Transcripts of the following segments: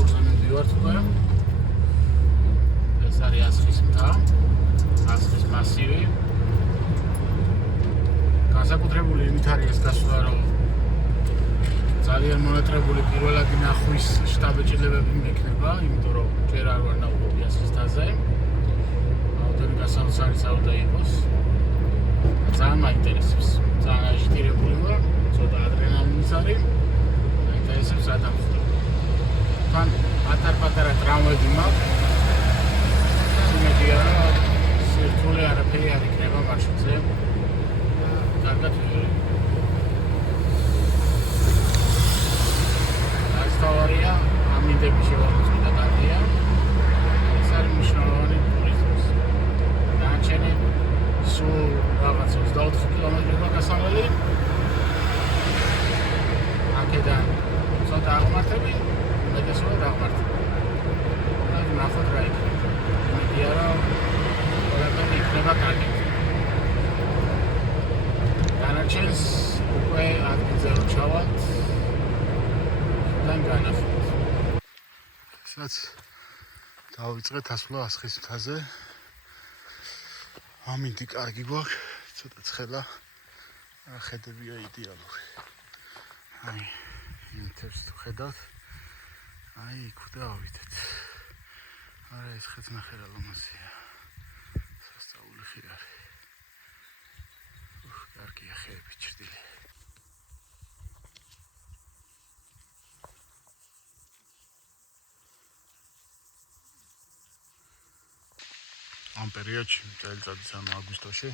ტურზე მივდივართ უკვე. ეს არის ასხის მთა, ასხის მასივი. განსაკუთრებული იმით არის ეს გასვლა, რომ ძალიან მონატრებული პირველადი ნახვის შტაბ-ეჭილებები მექნება, იმიტომ რომ ჯერ არ ვარ ნახულობი ასხის მთაზე. აუდენი გასაოცარი საუდა იყოს. ძალიან მაინტერესებს. ძალიან აჟიტირებული ვარ, ცოტა ადრენალინის არის. მაინტერესებს რა დამხდარ. თან პატარ-პატარა ტრავმები მაქვს. იმედია, რომ სირთულე არაფერი არ იქნება მარშრუტზე. კარგად ვიყავი. ასთავარია, ამინდები შევამოწმდა კარგია. ეს არის მნიშვნელოვანი ტურიზმის. დანარჩენი სულ რაღაც 24 კილომეტრია გასავლელი. აქედან ცოტა აღმართები, მეტესწილად აღმართები. ნახოთ რა იქნება. იმედია, რომ ყველაფერი იქნება კარგად. დანარჩენს უკვე ადგილზე რომ ჩავალთ, თან განახოთ. სადაც დავიწყეთ ასვლა ასხის მთაზე. ამინდი კარგი გვაქვს, ცოტა ცხელა, ხედებია იდეალური. აი, იმ თერს თუ ხედავთ, აი იქ დავიდეთ. არა ეს ხეც ნახე რა ლამაზია. სასწაული ხი არის. კარგია ხეები ჭრდილი. ამ პერიოდში, წელიწადის ანუ აგვისტოში,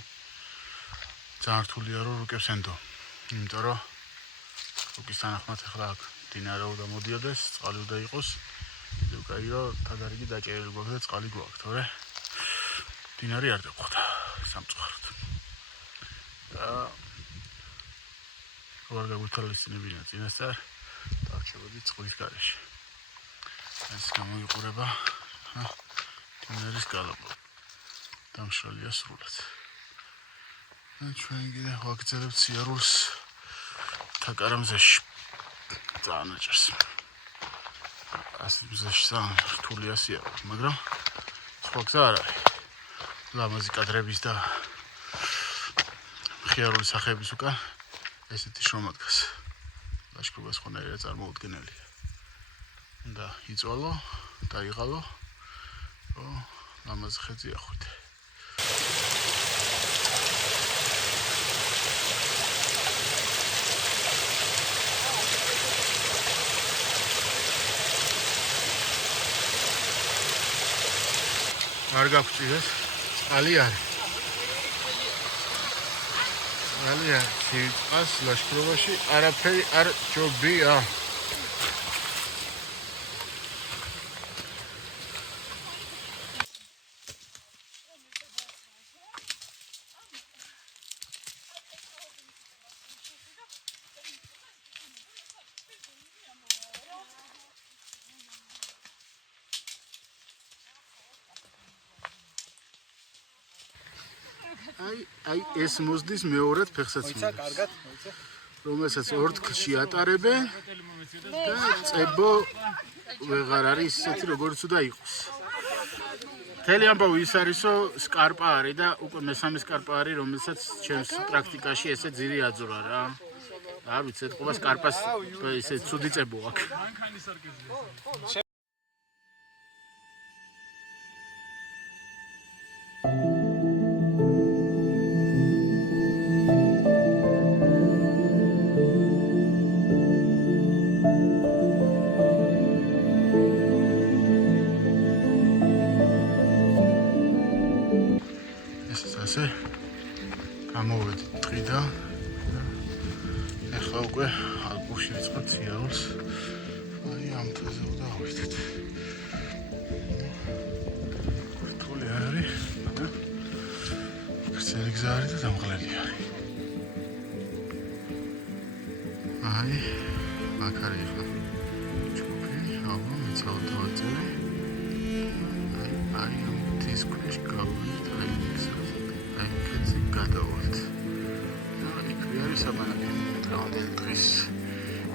ძალიან რთულია რომ რუკებს ენდო. იმიტომ რომ რუკის თანახმად ახლა აქ მდინარე უნდა მოდიოდეს, წყალი უნდა იყოს. ისევ კაი რომ თადარიგი დაჭერილი გვაქვს და წყალი გვაქვს, თორე მდინარე არ დაგვხვდა სამწუხაროდ. და რო არ გაგვითვალისწინებინა წინასწარ, დავრჩებოდი წყლის გარეშე. ეს გამოიყურება მდინარის გალავანი. დამშრალია სრულად. და ჩვენ კიდე ვაგრძელებთ სიარულს თაკარამზეში. ძალიან აჭარს. ასეთ მზეში ძალიან რთულია სიარული, მაგრამ სხვა გზა არ არის. ლამაზი კადრების და მხიარული სახეების უკან ესეთი შრომა დგას. ლაშქრობას ხონერია წარმოუდგენელია. უნდა იწვალო, დაიღალო, რომ ლამაზი ხეძი ახვიდე. არ გაგვწიდეს, წყალი არის. წყალი არის, ცივწყალს ლაშქრობაში არაფერი არ ჯობია. აი ეს მოსდის მეორად ფეხსაც მოიცა კარგად, მოიცა. რომელსაც ორთქლში ატარებენ და წებო ვეღარ არის ისეთი როგორც უნდა იყოს. მთელი ამბავი ის არის, რომ სკარპა არის და უკვე მესამე სკარპა არის, რომელსაც ჩემს პრაქტიკაში ესე ძირი აძურა რა. არ ვიცი, ეთყობა სკარპას ესე ცუდი წებო აქვს. გამოვედით დღიდან და ახლა უკვე ალპებში ვიწყებთ სიარულს. აი ამ თაზე უნდა ავიდეთ. რთული არის, მაგრამ გრძელი გზა არის და დამღლელი არის. აი აქ არის ახლა ჯგუფი, აბა მეცალა დავაწერე. აი ამ თის ქვეშ გავიდეთ, აი აი კეცი გადავალთ. იქ არის საბანაკი დღევანდელი დღის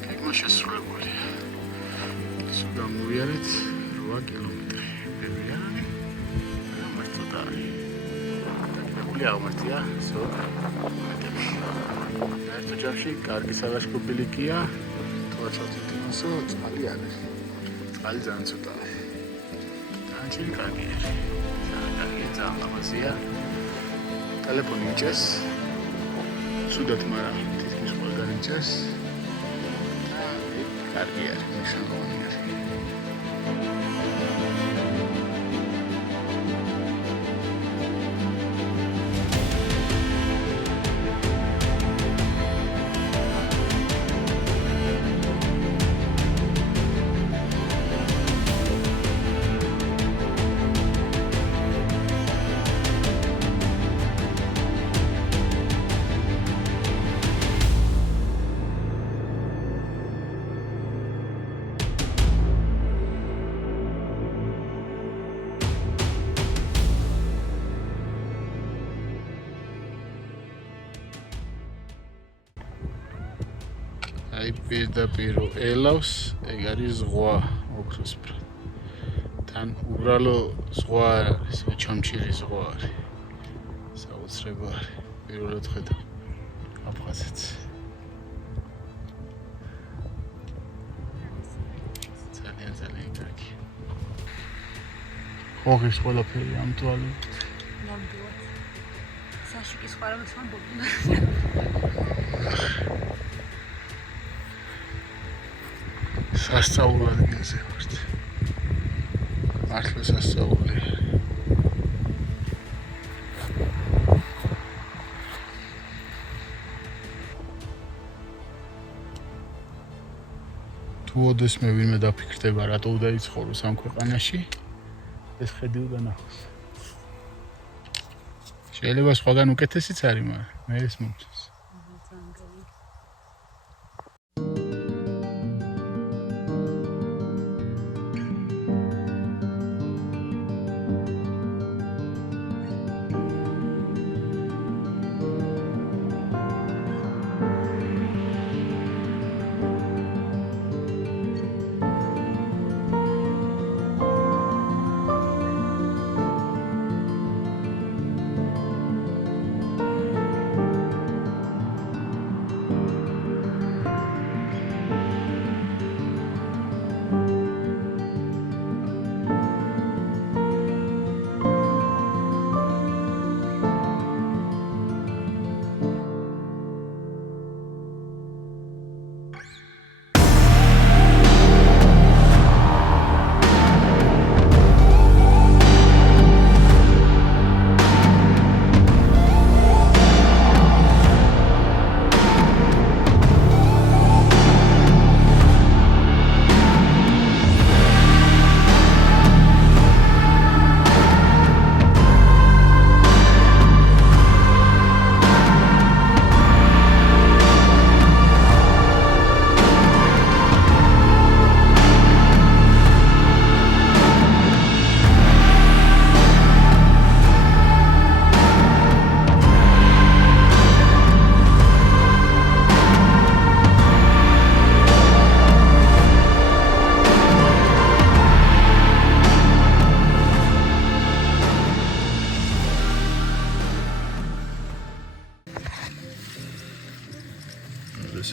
გეგმა შესრულებულია. გამოვიარეთ 8 კილომეტრი. ბევრი არ არის. მაგრამ ცოტა არის. დაგებული აღმართია ზოგ მეტებში. ერთ ოჯახში კარგი სალაშქრო ბილიკია. თვალსაჩინო თემასო წყალი არის. წყალი ძალიან ცოტაა. ძალიან კარგი არის. ძალიან ლამაზია. ტელეფონი იჭეს. სუდათ მაგრამ თითქმის ყველგან იჭეს. კარგი არის, მნიშვნელოვანი არის. აი პირდაპირ ელავს, ეგ არის ზღვა ოქროსფრად. თან უბრალო ზღვა არ არის, ჩამჩირი ზღვა არის. საოცრება არის. პირველად ხედავ აფხაზეთს. ძალიან კარგი. ხოხის ყველაფერი ამ თვალით. ნამდვილად. საშიკის ხარამაც ვამბობ. სასწაულ ადგილზე ვართ. მართლა სასწაული. თუ ოდესმე ვინმე დაფიქრდება რატო უნდა იცხოვროს ამ ქვეყანაში, ეს ხედი უნდა ნახოს. შეიძლება სხვაგან უკეთესიც არის, მაგრამ მე ეს მომწონს.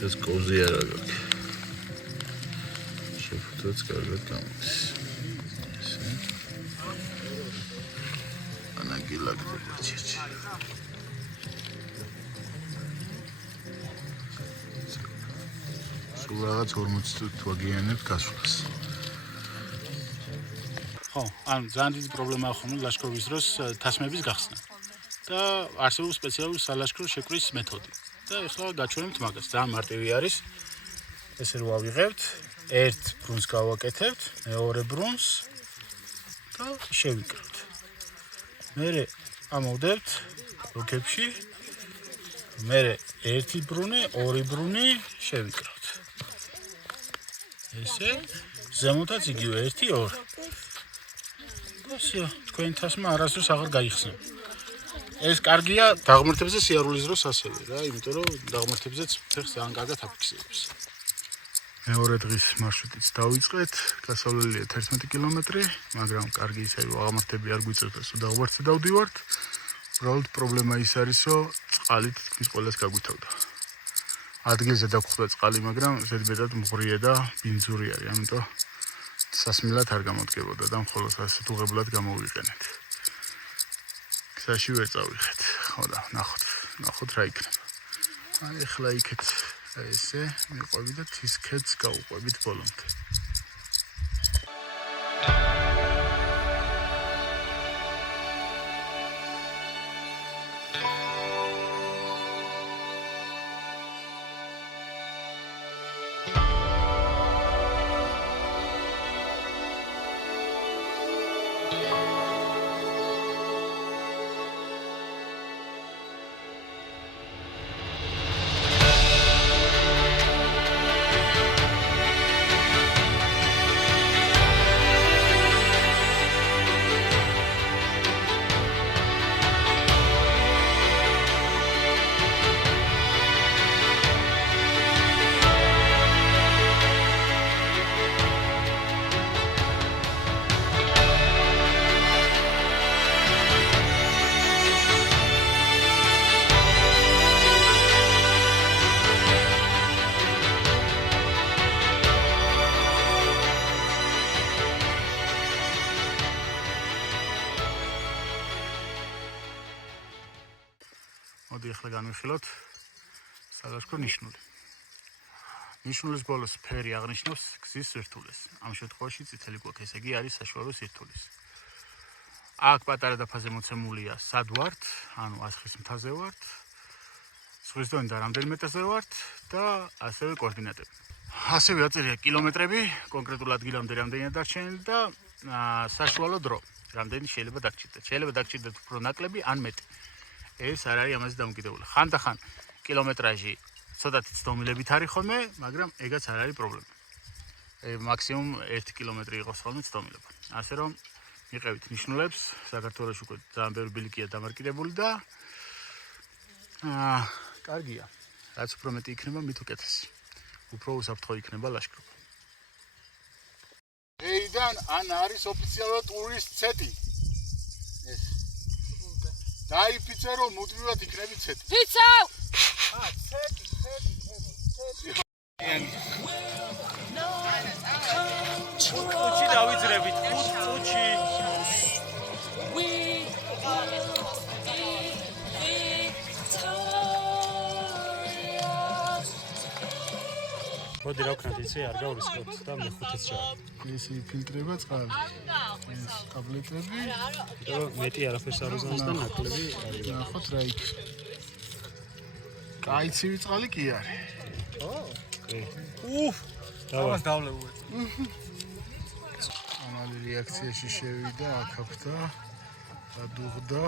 ეს კოზი არა გაქვს. შეფუთოც კარგად გამოდის. ესე. ანაგილაკდება ჩიჩი. სულ რაღაც 40 წუთი ვაგიანებთ გასვლას. ხო, ან ძალიან დიდი პრობლემაა ხომ ლაშქრობის დროს თასმების გახსნა. და არსებობს სპეციალური სალაშქრო შეკვრის მეთოდი. და ახლა გაჩვენებთ მაგას. ძალიან მარტივი არის. ესე რომ ავიღებთ, ერთ ბრუნს გავაკეთებთ, მეორე ბრუნს და შევიკრებთ. მერე ამოვდებთ როკებში. მერე ერთი ბრუნი, ორი ბრუნი შევიკრებთ. ესე ზემოთაც იგივე 1 2. ასე თქვენ თასმა არასდროს აღარ გაიხსნა. ეს კარგია დაღმართებზე სიარულის დროს ასევე რა, იმიტომ რომ დაღმართებზეც ფეხს ძალიან კარგად აფიქსირებს. მეორე დღის მარშრუტიც დავიწყეთ. გასავლელია 11 კილომეტრი, მაგრამ კარგი ისე აღმართები არ გვიწევდა, სულ დაღმართზე დავდივართ. უბრალოდ პრობლემა ის არის, რომ წყალი თითქმის ყველას გაგვითავდა. ადგილზე დაგხვდა წყალი, მაგრამ ზედმეტად მღრია და ბინძური არის, ამიტომ სასმელად არ გამოდგებოდა და მხოლოდ ასეთ უღებლად გამოვიყენეთ. გზაში ვერ წავიხეთ. ხო და ნახოთ რა იქნება. აი ახლა იქეთ ესე მიყვები და თის ქედს გავუყვებით ბოლომდე. მოდი ახლა განვიხილოთ სალაშქრო ნიშნული. ნიშნულის ბოლოს ფერი აღნიშნავს გზის სირთულეს. ამ შემთხვევაში წითელი გვაქვს, ესე იგი არის საშუალო სირთულის. აქ პატარა დაფაზე მოცემულია სად ვართ, ანუ ასხის მთაზე ვართ, ზღვის დონიდან რამდენი მეტრზე ვართ და ასევე კოორდინატები. ასევე აწერია კილომეტრები, კონკრეტულ ადგილამდე რამდენია დარჩენილი და საშუალო დრო, რამდენი შეიძლება დაგჭირდეთ. შეიძლება დაგჭირდეთ უფრო ნაკლები ან მეტი. ეს არ არის ამაზე დამოკიდებული. ხანდახან კილომეტრაჟი ცოტათი ცდომილებით არის ხოლმე, მაგრამ ეგაც არ არის პრობლემა. მაქსიმუმ 1 კილომეტრი იყოს ხოლმე ცდომილება. ასე რომ მიყევით ნიშნულებს, საქართველოში უკვე ძალიან ბევრი ბილიკია დამარკიდებული და კარგია. რაც უფრო მეტი იქნება, მით უკეთესი. უფრო უსაფრთხო იქნება ლაშქრობა. ეიდან ან არის ოფიციალურად ტურისტ ცეტი. ეს დაიფიცე რომ მუდმივად იქნები ცეტი. ფიცავ! ცეტი. წუთი დავიძრებით, 5 წუთში. მოდი რა ვქნათ იცი, არ გავრისკოთ და მე 5-ს ჩავარდ. ეს ფილტრება წყალი. ეს ტაბლეტები. და მეტი არაფერს არ უზამს და ნაკლები არის. ნახოთ რა იქნება. კაი ცივი წყალი კი არის. ო, კი. დავას დავლევუეთ. ამალი რეაქციაში შევიდა, აკაფთა, დადუღდა.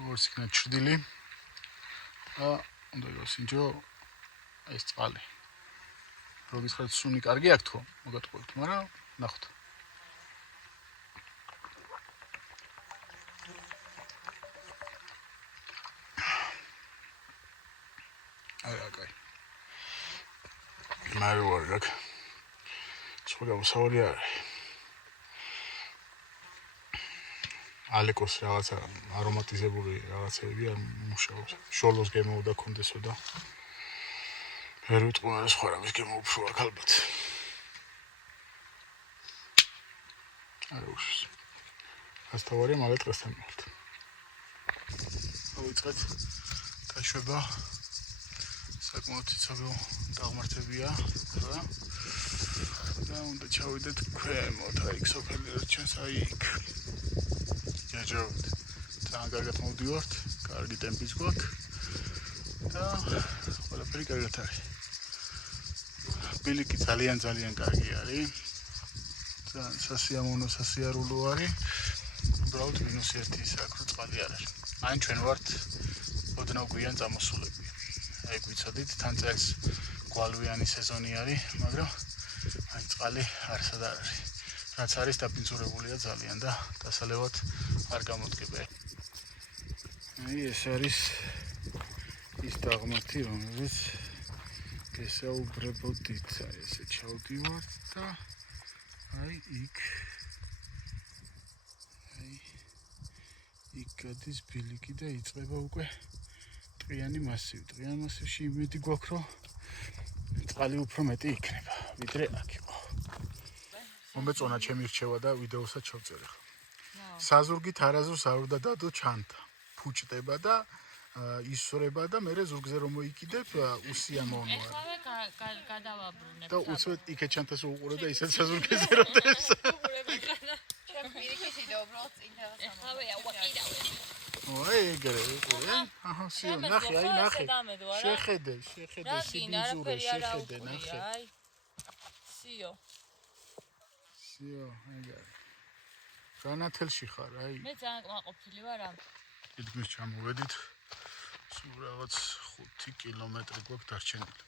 როგორც იქნა ჩრდილი და უნდა გავსინჯო ეს წყალი. როდესაც სუნი კარგი აქვს თქო, მოგატყუებთ, მაგრამ ნახოთ. კაი. მარი ვარ აქ. სხვა გამოსავალი არ არის. ალეკოს რაღაცა არომატიზებული რაღაცები არ მუშაობს. შოლოს გემოვდა კონდესო და ვერ ვიტყვი რა სხვა რამის გემოვფრო აქ ალბათ. არ უშს. ასთავარი მალე დღესთან მოვთ. ავიწყეთ დაშვება. საკმაოდ ციცაბო დაღმართებია და უნდა ჩავიდეთ ქვემოთ, აი იქ სოფელი რა ჩვენს აი იქ. ჯაჯავთ. ძალიან კარგად მოვდივართ, კარგი ტემპიც გვაქვს და ყველაფერი კარგად არის. ბილიკი ძალიან კარგი არის. ძალიან სასიამოვნო, სასიარულო არის. უბრალოდ -1 ის აქ რო წყალი არ არის. ან ჩვენ ვართ ოდნავ გვიან წამოსულები. აი გვიცოდით, თან წელს გვალვიანი სეზონი არის, მაგრამ აი წყალი არსად არ არის. რაც არის დაბინძურებულია ძალიან და დასალევად არ გამოდგება. აი ეს არის ის დაღმართი, რომელიც გესაუბრებოდით, აი ესე ჩავდივართ და აი იქ გადის ბილიკი და იწყება უკვე ტყიანი მასივი. ტყიან მასივში იმედი გვაქვს, რომ წყალი უფრო მეტი იქნება, ვიდრე აქ იყო. მომეწონა ჩემი რჩევა და ვიდეოსაც შევწერე ხო. საზურგით არაზუსტ არ უნდა დადო ჩანთა. ფუჭდება და ისვრება და მე ზურგზე რომ მოიკიდებ უსიამოვნოა. ეხლა გადავაბრუნებ. და უცებ იქეთ ჩანთას უყურე და ისეთ საზურგეზე როდეს. ჩემ პირიქითი უბრალოდ წინდა ეხლა ვაყიდავ. ой, ეგრე უყურე. აჰა, სიო, ნახე, აი ნახე. შეხედე, სიბინძურე, შეხედე, ნახე. აი. სიო. სიო, ეგრე. განათელში ხარ, აი. მე ძალიან კმაყოფილი ვარ ამ. თითქმის ჩამოვედით. სულ რაღაც 5 კილომეტრი გვაქვს დარჩენილი.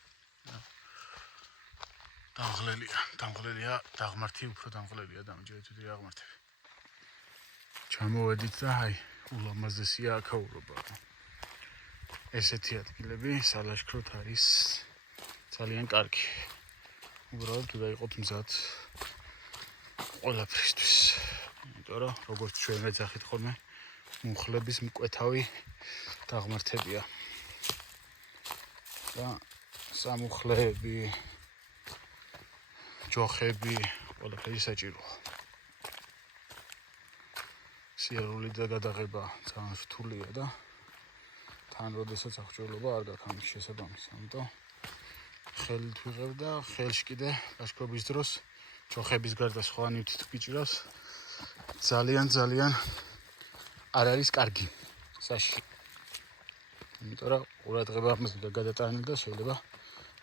დამღლელია, დაღმართი უფრო დამღლელია დამჯერებული დაღმართები. ჩამოვედით და აი, ულამაზესია აქაურობა. ესეთი ადგილები სალაშქროთ არის ძალიან კარგი. უბრალოდ თუ დაიყოთ მზად ყველაფრისთვის. იმიტომ რომ როგორც ჩვენ ვეძახით ხოლმე, მუხლების მკვეთავი დაღმართებია. და სამუხლეები, ჯოხები, ყველაფერი საჭიროა. სიარული და გადაღება ძალიან რთულია და თან როდესაც აღჭურვილობა არ გაქვს ამის შესაბამისად. ამიტომ ხელით ვიღებ და ხელში კიდე ლაშქრობის დროს ჯოხების გარდა სხვა ნივთით გიჭირავს. ძალიან არ არის კარგი საში. იმიტომ რომ ყურადღება ამას უნდა გადატანილი და შეიძლება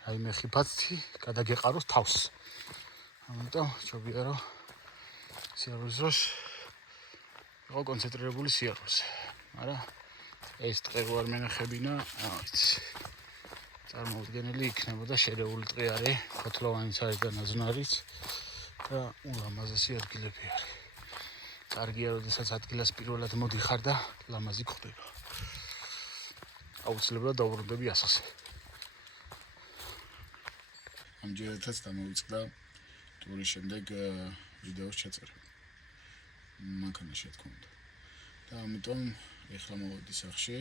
რაიმე ხიფათი გადაგეყაროს თავს. ამიტომ ჯობია რომ სიარულის დროს იყო კონცენტრირებული სიარულზე. მაგრამ ეს ტყე რო არ მენახებინა, ვიცი. წარმოუდგენელი იქნებოდა შერეული ტყე არის, ფოთლოვანიც არის და ნაზვნარიც და ულამაზესი ადგილები არის. კარგია, როდესაც ადგილას პირველად მოდიხარ და ლამაზი გხდება. აუცილებლად დავუბრუნდები ასხზე. ამჯერადაც დამოვიწყდა ტურის შემდეგ ვიდეოს ჩაწერა. მანქანაში რა თქმა უნდა. და ამიტომ ეხლა მოვედი სახში,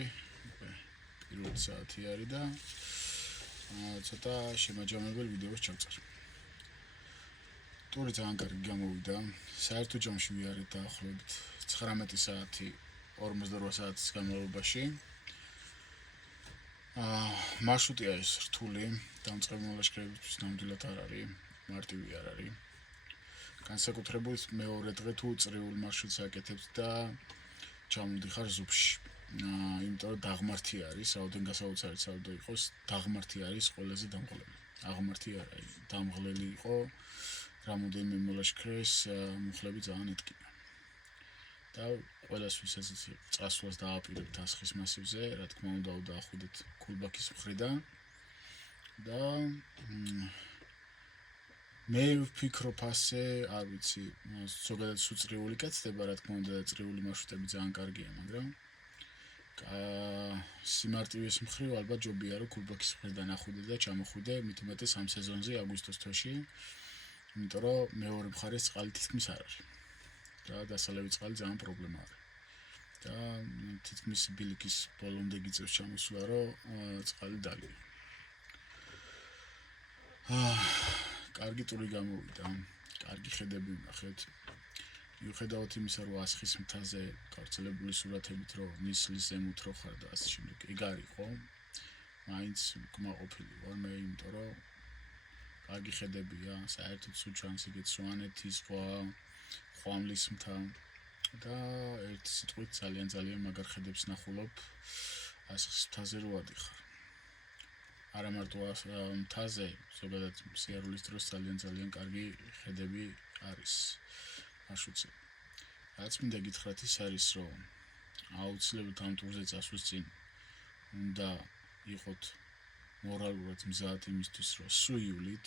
პირველი საათი არის და ცოტა შემაჯამებელი ვიდეოს ჩავწერე. ტური ძალიან კარგი გამოვიდა. საერთო ჯამში ვიარეთ დაახლოებით 19 საათი 48 საათის განმავლობაში. მარშრუტი არის რთული, დამწყებელ ლაშქრებისთვის ნამდვილად არ არის, მარტივი არ არის. განსაკუთრებით მეორე დღე თუ წრიულ მარშრუტს აკეთებთ და ჩამოდიხარ ზუბში. იმიტომ რომ დაღმართი არის, რაოდენ გასაოცარიც არ უნდა იყოს, დაღმართი არის ყველაზე დამღლელი. აღმართი დამღლელი იყო, რამოდენიმე მოლაშქრეს მუხლები ძალიან ეტკინა. და ყველას ვისაც წასვლას დააპირებთ ასხის მასივზე, რა თქმა უნდა, დაახვიდეთ ქულბაქის მხრიდან და მე ვფიქრობ ასე, არ ვიცი, ზოგადად სუწრიული კეთდება, რა თქმა უნდა, წრიული მარშრუტები ძალიან კარგია, მაგრამ სიმარტივის მხრივ ალბათ ჯობია რომ ქულბაქის მხრიდან ახვიდე და ჩამოხვიდე, მით უმეტეს ამ სეზონზე აგვისტოს თვეში, იმიტომ რომ მეორე მხარეს წყალი თითქმის არ არის. და დასალევი წყალი ძალიან პრობლემა არის. და თითქმის ბილიკის ბოლომდე გიწევს ჩამოსვლა, რომ წყალი დალია. კარგი ტური გამოვიდა, კარგი ხედები ვნახეთ. მიუხედავად იმისა, რომ ასხის მთაზე გავრცელებული სურათებით, რომ ნისლის ზემოთ რო ხარ და ასე შემდეგ, ეგ არ იყო. მაინც კმაყოფილი ვარ მე, იმიტომ რომ კარგი ხედებია, საერთოდ სულ ჩანს იგეთ სვანეთის ზღვა, ხვამლის მთა და ერთი სიტყვით ძალიან მაგარ ხედებს ნახულობ ასხის მთაზე რო ადიხარ. არა მარტო მთაზე, ზოგადად სიარულის დროს ძალიან კარგი ხედები არის მარშრუტზე. რაც მინდა გითხრათ ის არის, რომ აუცილებლად ამ ტურზე წასვლის წინ უნდა იყოთ მორალურად მზად იმისთვის, რომ სუიულით,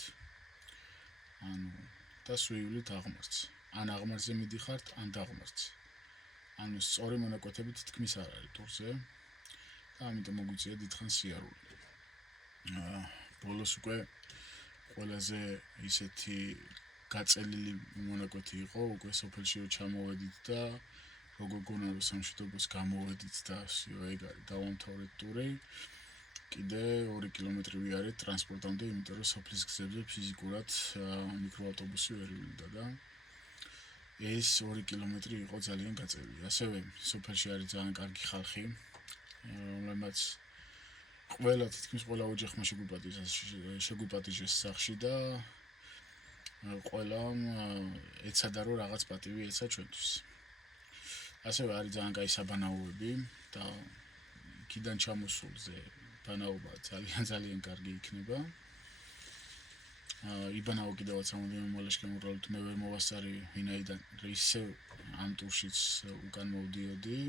და სუიულით აღმართს. ან აღმართზე მიდიხართ, ან დაღმართზე. ანუ სწორი მონაკვეთები თითქმის არ არის ტურზე. და ამიტომ მოგვიწია დიდხანს სიარული. ბოლოს უკვე ყველაზე ისეთი გაწელილი მონაკვეთი იყო, უკვე სოფელში ჩამოვედით და როგორ გონა რომ სამშვიდობოს გამოვედით და ეგ არის დავამთავრეთ ტური. კიდე 2 კილომეტრი ვიარეთ ტრანსპორტამდე, იმიტომ რომ სოფლის გზებზე ფიზიკურად მიკროავტობუსი ვერ ვლინდა და ეს 2 კილომეტრი იყო ძალიან გაწეული. ასევე სოფელში არის ძალიან კარგი ხალხი, რომლებმაც თითქმის ყველა ოჯახმა შეგვიპატიჟეს სახლში და ყველამ ეცადა რომ რაღაც პატივი ეცა ჩვენთვის. ასევე არის ძალიან კაი საბანაოები და იქიდან ჩამოსულზე ბანაობა ძალიან კარგი იქნება. იბანაო კიდევაც რამოდენიმე მოლაშქრე უბრალოდ მე ვერ მოვასწარი ვინაიდან ისევ ამ ტურშიც უკან მოვდიოდი,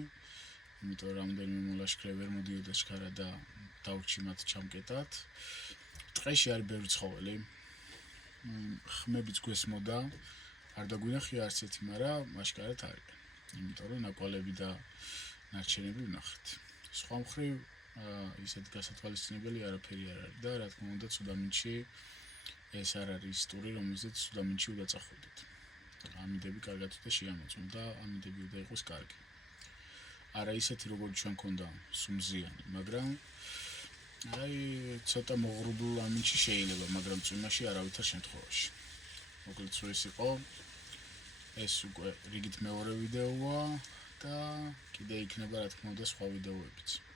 იმიტომ რომ რამოდენიმე მოლაშქრე ვერ მოდიოდა შქარა და დავრჩი მათ ჩამკეტად. ტყეში არის ბევრი ცხოველი, ხმებიც გვესმოდა, არ დაგვინახია არც ერთი, მაგრამ აშკარად არის, იმიტომ რომ ნაკვალები და ნარჩენები ვნახეთ. სხვა მხრივ ისეთ გასათვალისწინებელი არაფერი არ არის და რა თქმა უნდა ცუდამინდში ეს არ არის ტური, რომელზეც ცუდამინდში უნდა წახვიდეთ. ამიდები კარგად უნდა შეამოწმოთ და ამიდები უნდა იყოს კარგი. არა ისეთი როგორც ჩვენ ქონდა სუმზიანი, მაგრამ ცოტა მოღრუბლულ ამინდში შეიძლება, მაგრამ წვიმაში არავითარ შემთხვევაში. მოკლედ ეს იყო. ეს უკვე რიგით მეორე ვიდეოა და კიდე იქნება რა თქმა უნდა სხვა ვიდეოებიც.